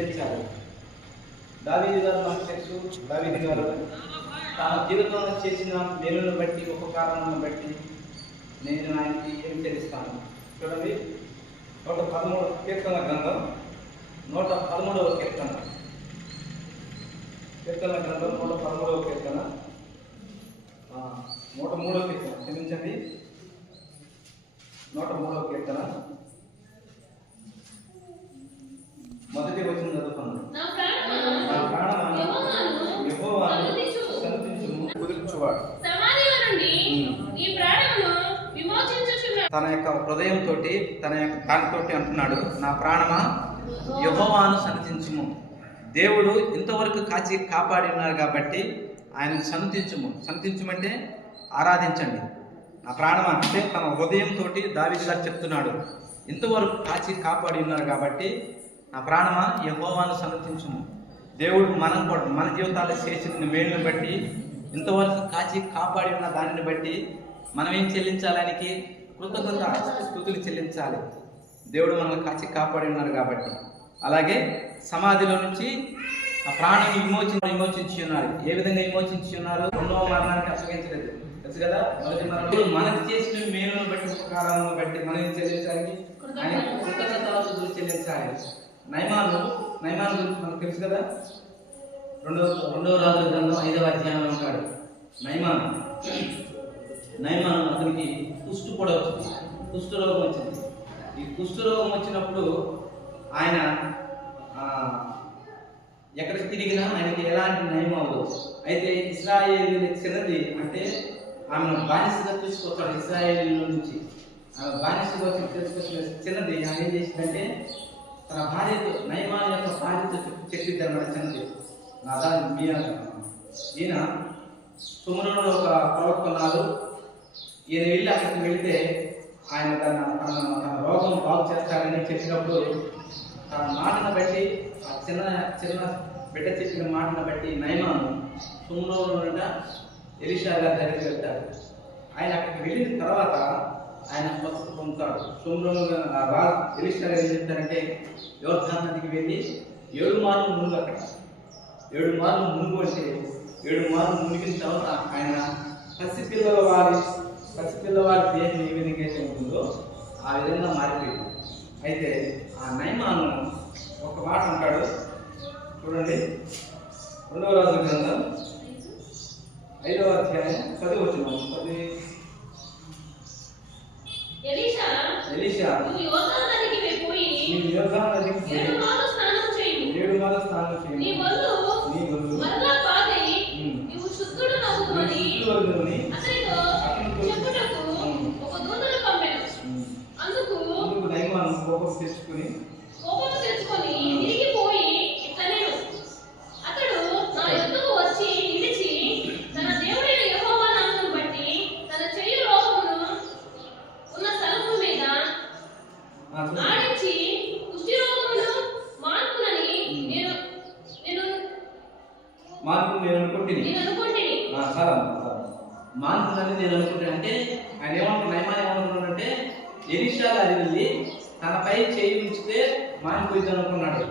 చెల్లించాలి. దావీదు గారు మనకు తెలుసు. దావీదు గారు తన జీవితంలో చేసిన మేలును బట్టి, ఒక కారణాన్ని బట్టి నేను ఆయనకి ఏం చెల్లిస్తాను. చూడండి, 113 కీర్తన గ్రంథం 113వ కీర్తన గ్రంథం 113వ కీర్తన 103వ కీర్తన క్షమించండి 103వ కీర్తన మొదటి వచనం చదువుకున్నాను. నా ప్రాణమా యెహోవాను సన్నిధించుము, కుదుర్చువాడు తన యొక్క హృదయంతో దానితో అంటున్నాడు, నా ప్రాణమా యెహోవాను సన్నిధించుము. దేవుడు ఇంతవరకు కాపాడి ఉన్నారు కాబట్టి ఆయన సన్నిధించమంటే ఆరాధించండి. నా ప్రాణమా అంటే తన హృదయంతో దావీదు గారు చెప్తున్నాడు, ఇంతవరకు కాపాడి ఉన్నారు కాబట్టి నా ప్రాణమా యెహోవాను సన్నిధించుము. దేవుడు మన జీవితాల్లో చేసిన మేలును బట్టి, ఇంతవరకు కాపాడి ఉన్న దానిని బట్టి మనం ఏం చెల్లించాలనికి కృతజ్ఞత స్తుతులు చెల్లించాలి. దేవుడు మనల్ని కాపాడి ఉన్నారు కాబట్టి. అలాగే సమాధిలో నుంచి ఆ ప్రాణం విమోచించి ఉన్నారు. ఏ విధంగా విమోచించి ఉన్నారు? రెండవ మరణానికి అప్పగించలేదు, తెలుసు కదా. మొదటి మరణం మనకు చేసిన మేలును బట్టి, ఉపకారాలను బట్టి మనం ఏం చెల్లించాలి? ఆయన కృతజ్ఞతలు చెల్లించాలి. నయమాను గురించి మనకు తెలుసు కదా. రెండవ రాజుల గ్రంథం 5వ అధ్యాయంలో ఉంటాడు నయమాను. అతనికి కుష్ఠరోగం వచ్చింది. ఈ కుష్ఠరోగం వచ్చినప్పుడు ఆయన ఎక్కడికి తిరిగినా ఆయనకి ఎలాంటి నయం అవ్వదు. అయితే ఇశ్రాయేలీయుల చిన్నది అంటే ఆమెను బానిసగా తీసుకొస్తాడు. ఇశ్రాయేలీయుల నుంచి ఆమె బానిసగా తీసుకొచ్చిన చిన్నది ఆమె ఏం చేసిందంటే తన భార్యతో, నయమాను యొక్క భార్యతో చెప్పింది అన్నమాట. చిన్నది ఈయన సుమరులో ఒక ప్రవక్త ఉన్నారు. ఈయన వెళ్ళి అక్కడికి వెళితే ఆయన తన రోగం బాగు చేస్తాడని చెప్పినప్పుడు తన మాటను బట్టి, ఆ చిన్న బిడ్డ చెప్పిన మాటను బట్టి నయమాను సుమరులో ఎలీషా గారి దగ్గరికి వెళ్తాడు. ఆయన అక్కడికి వెళ్ళిన తర్వాత ఆయన స్వస్థత పొందుతాడు. సుమరులో ఎలీషా గారు ఏం చెప్తారంటే, యోర్దాను నదికి వెళ్ళి 7 మార్లు మునుగు. అక్కడ 7 మార్లు మునుగు అంటే 7 మార్లు మునిగిన తర్వాత ఆయన పసిపిల్లవారి దేహం ఏ విధంగా అయితే ఉంటుందో ఆ విధంగా మారిపోయింది. అయితే ఆ నయమాను ఒక మాట అంటాడు, చూడండి. 2వ రాజుల గ్రంథం 5వ అధ్యాయం 10వ వచనం. ఎలీషా నీవు యోర్దాను నదికి పోయి 7 మార్లు స్నానం చేయి. నీ ఒళ్ళు మరలా పాడై నీవు శుద్ధుడనగుదువని అతనితో చెప్పుటకు ఒక దూతను పంపెను. అందుకు నయమాను కోపం తెచ్చుకొని తిరిగిపోయి ఇట్లనెను, అతడు నా యొద్దకు వచ్చి నిలిచి తన దేవుడైన యెహోవా నామమును బట్టి తన చెయ్యి రోగమును ఉన్న స్థలము మీద ఆడించి కుష్టి రోగమును మాన్పునని నేను అనుకుంటుని అంటే ఆయన ఏమంటున్నా, నయమాను ఏమనుకున్నాడంటే ఎలీషా గారి వెళ్ళి తనపై చేయి ఉంచితే మానిపోయింది అనుకున్నాడు.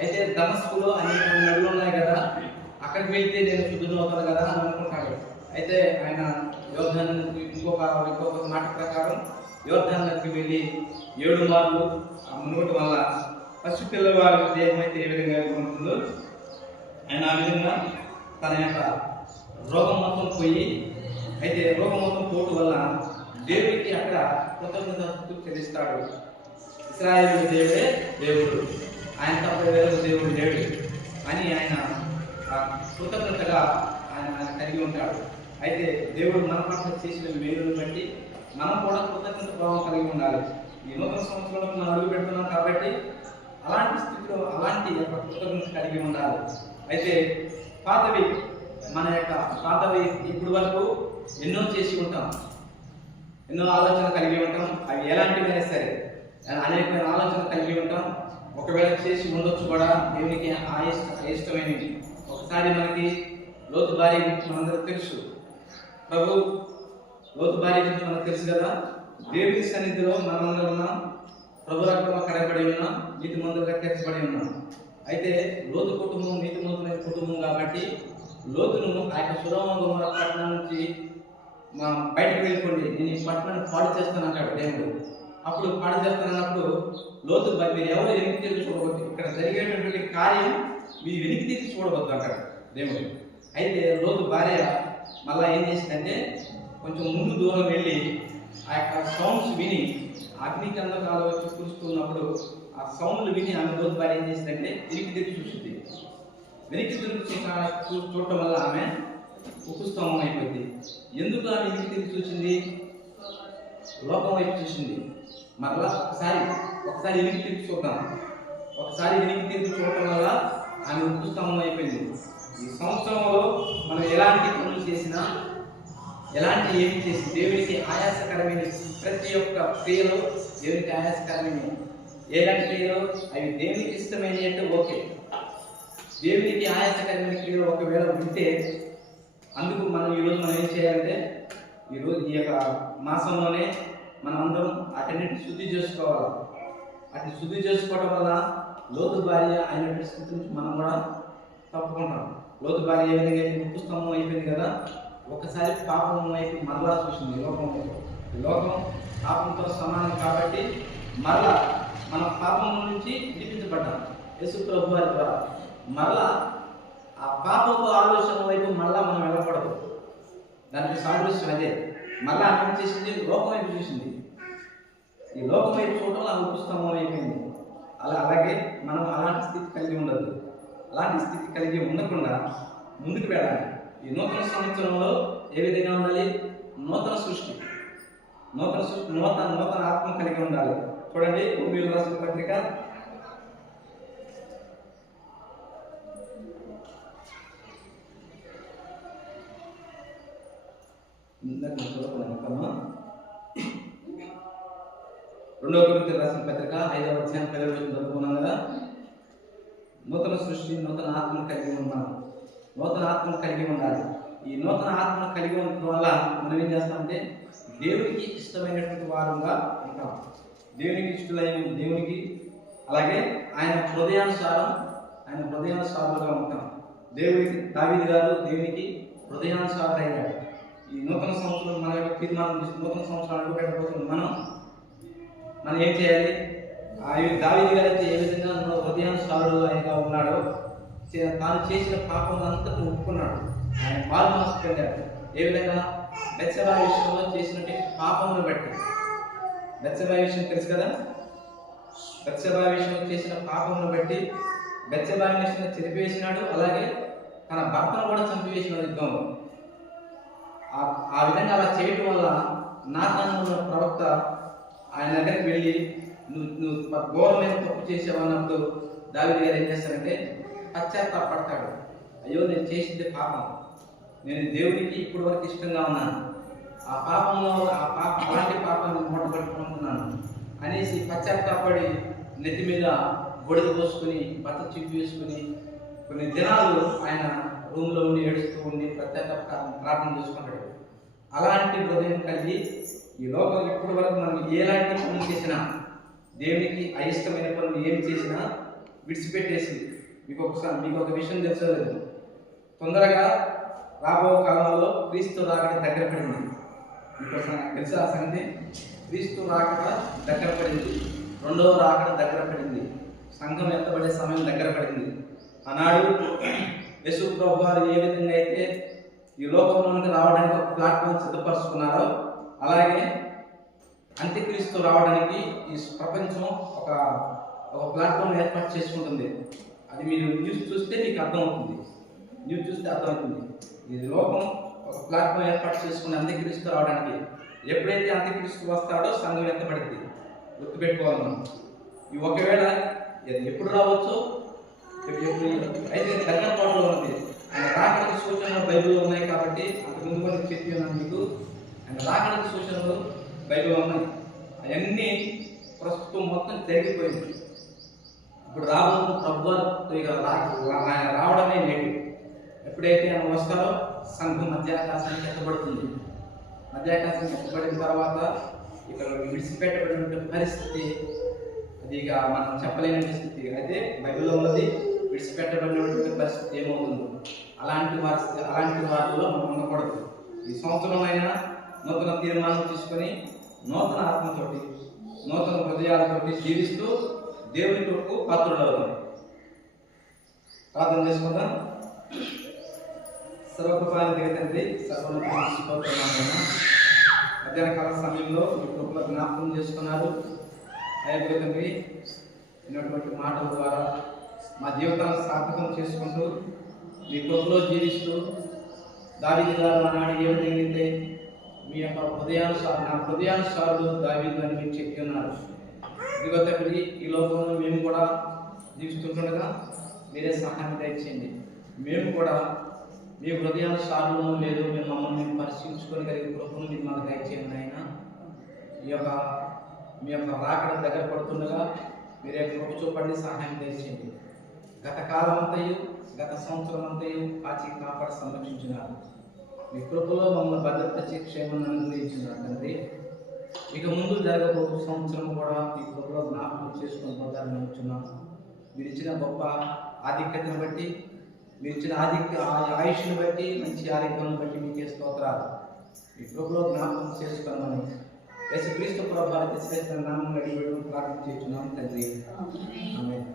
అయితే దమస్కులో అనేక నదులు ఉన్నాయి కదా, అక్కడికి వెళ్తే నేను శుద్ధుడు అవుతాను కదా అని అనుకుంటాడు. అయితే ఆయన యోర్దాను ఇంకొక మాట ప్రకారం యోర్దాను నదికి వెళ్ళి 7 మార్లు మునుగటం వల్ల పసిపిల్లవారి దేహం అయితే ఏ విధంగా ఉంటుందో ఆయన ఆ విధంగా తన యొక్క రోగం మొత్తం పోయి, అయితే రోగం మొత్తం పోవటం వల్ల దేవుడికి అక్కడ కృతజ్ఞతలు చెల్లిస్తాడు. ఇశ్రాయేలు దేవుడే దేవుడు, ఆయన తప్ప వేరొక దేవుడు లేడు అని ఆయన కృతజ్ఞతగా ఆయన కలిగి ఉంటాడు. అయితే దేవుడు మన పట్ల చేసిన మేలును బట్టి మనం కూడా కృతజ్ఞత భావం కలిగి ఉండాలి. ఈ నూతన సంవత్సరంలో మనం అడుగు పెడుతున్నాం కాబట్టి అలాంటి స్థితిలో అలాంటి యొక్క కృతజ్ఞత కలిగి ఉండాలి. అయితే పాతవి ఇప్పుడు వరకు ఎన్నో చేసి ఉంటాం, ఎన్నో ఆలోచనలు కలిగి ఉంటాం. అవి ఎలాంటివైనా సరే అనేకమైన ఆలోచనలు కలిగి ఉంటాం. ఒకవేళ చేసి ఉండొచ్చు కూడా దేవునికి అయిష్టమైనవి. ఒకసారి మనకి లోతు భార్య గురించి మనందరూ తెలుసు. లోతు భార్య గురించి మనకు తెలుసు కదా. దేవుని సన్నిధిలో మనమందరం ఉన్నాం, ప్రభు రక్తంలో కడగబడి ఉన్నాం, నీతి మందులుగా తీర్చబడి ఉన్నాం. అయితే లోతు కుటుంబం నీతిమంతులైన కుటుంబం కాబట్టి లోతును ఆ యొక్క సొదొమ గొమొర్రా పట్టణం నుంచి బయటకు వెళ్ళిపోండి, నేను ఈ పట్టణాన్ని పాడు చేస్తాను అంటాడు దేవుడు. అప్పుడు పాడు చేస్తానన్నప్పుడు లోతు మీరు ఎవరు వెనక్కి తిరిగి చూడవద్దు, ఇక్కడ జరిగేటటువంటి కార్యం మీరు వెనక్కి తిరిగి చూడవద్దు అంటాడు దేవుడు. అయితే లోతు భార్య మళ్ళీ ఏం చేసిందంటే కొంచెం ముందు దూరం వెళ్ళి ఆ యొక్క సౌండ్స్ విని అగ్ని కందకాలు వచ్చి కురుస్తున్నప్పుడు ఆ సౌండ్లు విని ఆమె లోతు భార్య ఏం చేసిందంటే వెనక్కి తిరిగి చూసింది. వెనక్కి తిరిగి చూడటం వల్ల ఆమె ఉక్కుస్తంభం అయిపోయింది. ఎందుకు ఆమె వెనక్కి తిరిగి చూసింది? లోకం వైపు చూసింది. మరలా ఒకసారి వెనక్కి తిరిగి చూద్దాం. ఒకసారి వెనక్కి తిరిగి చూడటం వల్ల ఆమె ఉక్కుస్తంభం అయిపోయింది. ఈ సంవత్సరంలో మనం ఎలాంటి పనులు చేసినా, ఎలాంటి ఏమి చేసి దేవునికి ఆయాసకరమైన ప్రతి ఒక్క క్రియలో దేవునికి ఆయాసకరమైన ఎలాంటి క్రియలో అవి దేవునికి ఇష్టమైన అంటే ఓకే. దేవునికి ఆయాసకరమైన క్రియలు ఒకవేళ ఉంటే అందుకు మనం ఈరోజు మనం ఏం చేయాలంటే ఈరోజు ఈ యొక్క మాసంలోనే మనం అందరం అటన్నిటి శుద్ధి చేసుకోవాలి. అటు శుద్ధి చేసుకోవడం వల్ల లోతు భార్య అయినటువంటి స్థితి నుంచి మనం కూడా తప్పుకుంటాం. లోతు భార్య ఏ విధంగా ఉక్కుస్తంభం అయిపోయింది కదా, ఒకసారి పాపం వైపు మరలా చూసింది. లోకం పాపంతో సమానం కాబట్టి మరలా మన పాపం నుంచి విడిపించబడ్డాం యేసు ప్రభు వారి ద్వారా. మరలా ఆ పాపపు ఆలోచన వైపు మళ్ళా మనం వెళ్ళకూడదు. దానికి సాదృశ్యం అదే. మళ్ళా ఏం చేసింది? లోకం వైపు చూసింది. ఈ లోకం వైపు చూడటం ఆ ఉక్కుస్తంభం అయిపోయింది. అలాగే మనం అలాంటి స్థితి కలిగి ఉండదు. అలాంటి స్థితి కలిగి ఉండకుండా ముందుకు వెళ్ళాలి. ఈ నూతన సంవత్సరంలో ఏ విధంగా ఉండాలి? నూతన సృష్టి, నూతన ఆత్మ కలిగి ఉండాలి. చూడండి, రోమీయులకు రాసిన పత్రిక 2 కొరింథీయులకు రాసిన పత్రిక 5వ అధ్యాయం 10వ వచనం చదువుకున్నాం కదా. నూతన సృష్టి, నూతన ఆత్మను కలిగి ఉన్నాం. నూతన ఆత్మను కలిగి ఉండాలి. ఈ నూతన ఆత్మను కలిగి ఉండటం వల్ల మనం ఏం చేస్తామంటే దేవునికి ఇష్టమైనటువంటి వారంగా ఉంటాం. దేవునికి ఇష్టమైన దేవునికి అలాగే ఆయన హృదయానుసారులుగా ఉంటాం. దావీదు గారు దేవునికి హృదయానుసారులయ్యాడు. ఈ నూతన సంవత్సరం మన యొక్క తీర్మానం, నూతన సంవత్సరం అడుగుపెట్టబోతున్న మనం ఏం చేయాలి? దావీదు గారు అయితే ఏ విధంగా హృదయానుసారులుగా ఉన్నాడో, తాను చేసిన పాపం అంతటా ఒప్పుకున్నాడు. ఆయన మారుమనసు పొందాడు. ఏ విధంగా? బెత్షెబా విషయంలో చేసినట్టు పాపమును బట్టి. బెత్షెబా విషయం తెలుసు కదా. బెత్షెబా విషయంలో చేసిన పాపమును బట్టి బెత్షెబా విషయంలో చనిపివేసినాడు. అలాగే తన భర్తను కూడా చంపివేసినాడు యుద్ధంలో. ఆ విధంగా అలా చేయటం వల్ల నాతాను ప్రవక్త ఆయన దగ్గరికి వెళ్ళి నువ్వు ఘోరమైన తప్పు చేసావన్నప్పుడు దావీదు గారు ఏం చేస్తారంటే పశ్చాత్తాపడతాడు. అయ్యో, నేను చేసింది పాపం, నేను దేవునికి ఇప్పటి వరకు ఇష్టంగా ఉన్నాను, అలాంటి పాపాన్ని మూట పట్టుకుంటున్నాను అనేసి పశ్చాత్తాపడి నెత్తి మీద బొడిద పోసుకుని బట్ట చిప్పు వేసుకుని కొన్ని దినాలు ఆయన రూమ్లో ఉండి ఏడుస్తూ ఉండి ప్రార్థన చేసుకుంటాడు. అలాంటి హృదయం కలిగి ఈ లోకం ఇప్పటి వరకు మనం ఎలాంటి పనులు చేసినా, దేవునికి అయిష్టమైన పనులు ఏం చేసినా విడిచిపెట్టేసి మీకు ఒక విషయం తెలుసలేదు, తొందరగా రాబో కాలంలో క్రీస్తు రాకడ దగ్గర పడింది. మీకు తెలుసా ఆ సంగతి? క్రీస్తు రాకడ దగ్గర పడింది, రెండవ రాకడ దగ్గర పడింది, సంఘం ఎత్తబడే సమయం దగ్గర పడింది. ఆనాడు యేసు ప్రభు వారు ఏ విధంగా అయితే ఈ లోకంలోనికి రావడానికి ఒక ప్లాట్ఫామ్ సిద్ధపరుచుకున్నారో, అలాగే అంత్యక్రీస్తు రావడానికి ఈ ప్రపంచం ఒక ప్లాట్ఫామ్ ఏర్పాటు చేసుకుంటుంది. అది మీరు న్యూస్ చూస్తే మీకు అర్థమవుతుంది. ఈ లోకం ఒక ప్లాట్ఫామ్ ఏర్పాటు చేసుకుని అంత్యక్రీస్తు రావడానికి. ఎప్పుడైతే అంత్యక్రీస్తు వస్తాడో సంఘం ఎత్తబడింది. గుర్తుపెట్టుకోవాలి మనం. ఈ ఒకవేళ ఎప్పుడు రావచ్చో అయితే దగ్గర పాటలో ఉంది. ఆయన రాకడానికి సూచనలు బైబిల్లో ఉన్నాయి కాబట్టి అంతకుముందు కూడా చెప్పి ఉన్నాను మీకు. ఆయన రాకడానికి సూచనలు బైబిల్లో ఉన్నాయి. అవన్నీ ప్రస్తుతం మొత్తం జరిగిపోయింది. ఇప్పుడు రాబోతున్న ప్రభు ఆయన రావడమే లేటు. ఎప్పుడైతే ఆయన వస్తారో సంఘం మధ్యాకాశానికి ఎత్తబడుతుంది. మధ్యాకాశానికి ఎత్తబడిన తర్వాత ఇక్కడ విడిచిపెట్టబడిన పరిస్థితి అది ఇక మనం చెప్పలేని స్థితి. అయితే బైబిల్లో ఉన్నది విడిచిపెట్టబడినటువంటి పరిస్థితి ఏమవుతుందో అలాంటి వారిలో మనం ఉండకూడదు. ఈ సంవత్సరంలో నూతన తీర్మానం తీసుకొని నూతన ఆత్మతోటి నూతన హృదయాలతోటి జీవిస్తూ దేవుని కొరకు పాత్రులవుతాం. ప్రార్థన చేసుకుందాం. సర్వకృపానిధి తండ్రి, సర్వోన్నతమైన స్తోత్రములు. మధ్యాహ్న కాల సమయంలో మీ కృపలో జ్ఞాపకం చేసుకున్నారు. అయ్యా తండ్రి, విన్నటువంటి మాటల ద్వారా మా జీవితాలను సార్థకం చేసుకుంటూ మీ కృపలో జీవిస్తూ దావీదు గారు ఆనాడు ఏ విధంగా మీ యొక్క హృదయానుసారుడు దావీదు అని మీరు చెప్పి ఉన్నారు. ఇదిగో తండ్రి, ఈ లోకంలో మేము కూడా జీవిస్తుండగా మీరే సహాయం దయచేయండి. మేము కూడా మీ హృదయానుసారులను లేదు మేము మమ్మల్ని పరిశీలించుకోగలిగే కృపను మీరు మాకు దయచేయండి. ఆయన మీ యొక్క రాకడ దగ్గర పడుతుండగా మీరే కృప చూపండి, సహాయం దయచేయండి. గత కాలం అంతయు గత సంవత్సరం అంతయు కాచి కాపాడి సంరక్షించినారు. మీ కృపలో మమ్మల్ని భద్రపరిచి క్షేమాన్ని అనుగ్రహించినారు తండ్రి. ఇక ముందు జరగబో సంవత్సరం కూడా మీ కృపలో జ్ఞాపకం చేసుకుని పోతారని నమ్ముతున్నాం. మీరు ఇచ్చిన గొప్ప ఆధిక్యతను బట్టి, మీరు ఇచ్చిన ఆయుష్ను బట్టి, మంచి ఆరోగ్యాన్ని బట్టి మీకే స్తోత్రాలు. మీ కృపలో జ్ఞాపకం చేసుకోమని యేసుక్రీస్తు ప్రభువు శ్రేష్ఠ నామమున అడిగి ప్రార్థన చేస్తున్నాం తండ్రి. ఆమేన్.